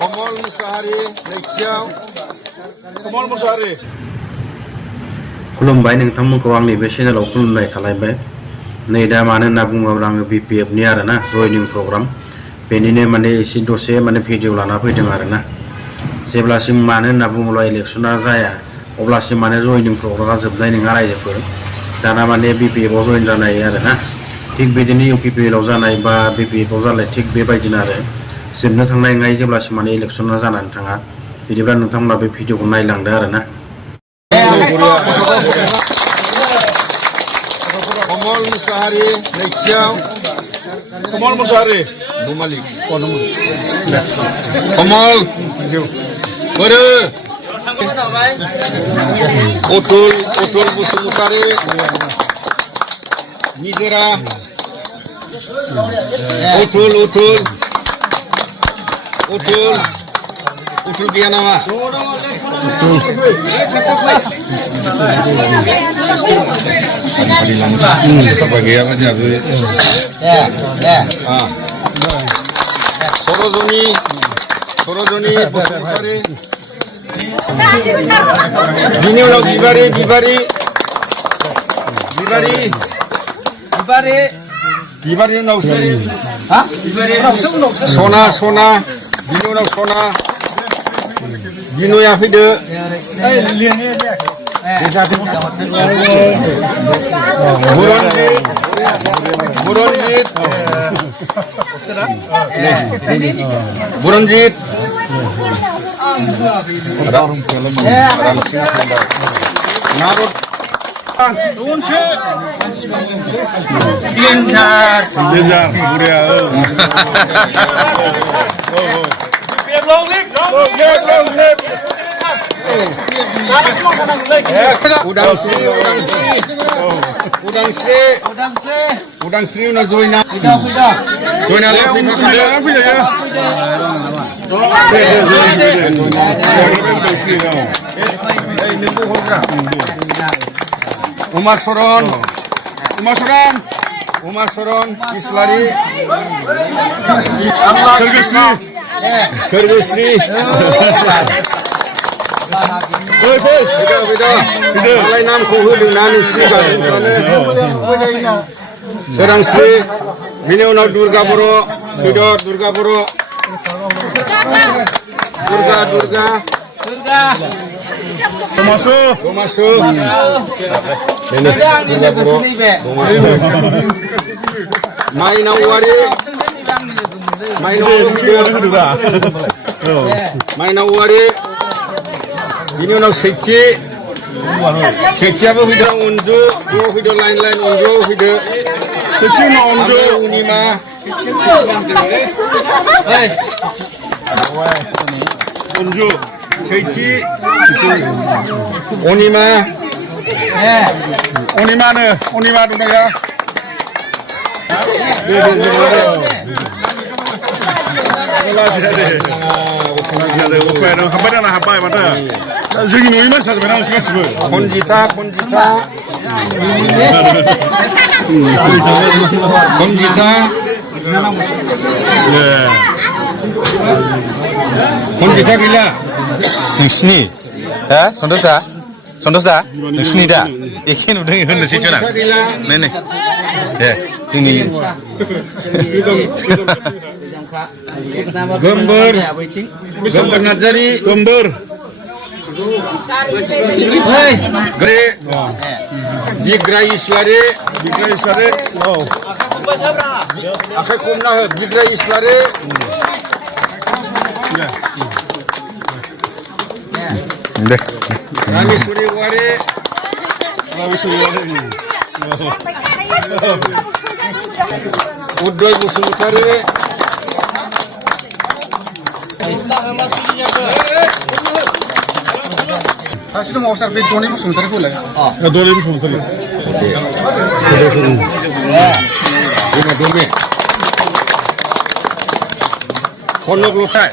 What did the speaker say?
Kamal Musahari, Lexiao. Kamal Musahari. खुलुमबाय नोंथांमोनखौ आंनि बे चेनेलाव खुलुमनाय थालायबाय नै दा मानो होनना बुङोब्ला आङो BPF नि आरोना जयनिं प्रग्राम बेनिनो माने एसे दसे माने भिडिअ लाना फैदों आरोना जेब्लासिम मानो होनना बुङोब्ला इलेक्शना जाया अब्लासिम माने जयनिं प्रग्रामा जोबनाय नङा रायजोफोर दाना माने BPF आव जयन जानाय आरोना थिग बिदिनो UPPL आव जानाय बा BPF आव जानाय थिग बेबायदिनो आरो जोबनो थांनाय नङा जेब्लासिम माने इलेक्शना जानानै थाङा बिदिब्ला नोंथांमोना बे भिडिअखौ नायलांदो आरोना Kamal Musahari, Lexiao. Kamal Musahari. Numalik. Kamal. Bere. Otul Busumutari. Nizera. Otul Gianawa. Sebagai apa sih aku? Sorojoni, Busumutari. Ini udah Gibari nausari. Hah? Sona. Ini udah Sona. Dino ya video. Buronjit. Narut. Biar mulia. Udang Sri na Zoina. Umar Soron, Islari, Servisri. Mulai nam kuhu dengan istri Serang Sri, bini unau Durga Boro, Durga Boro, Durga. Masuk. Ini Durga Boro. Maina Uwari. Ini unau Sekci. Sekci apa video unju, video lain unju, video Sekci no unju Unima. Unju Sekci Unima. Unima dulu ya. Konjita. Konjita gila. Nixni, Sondosa, Nixni dah. Ikin udah ini sih cuna. Nene, ya, sini. Gambar Nazari, gambar. Gre, Bigra Islare. Oh. Akhir kumna Bigra Islare. Deh. Rami Suriware. Udoy Busumutari. Kasih tu mau sampai Doni Busumutari pula. Doni Busumutari. Ini Doni. Kono Lutai.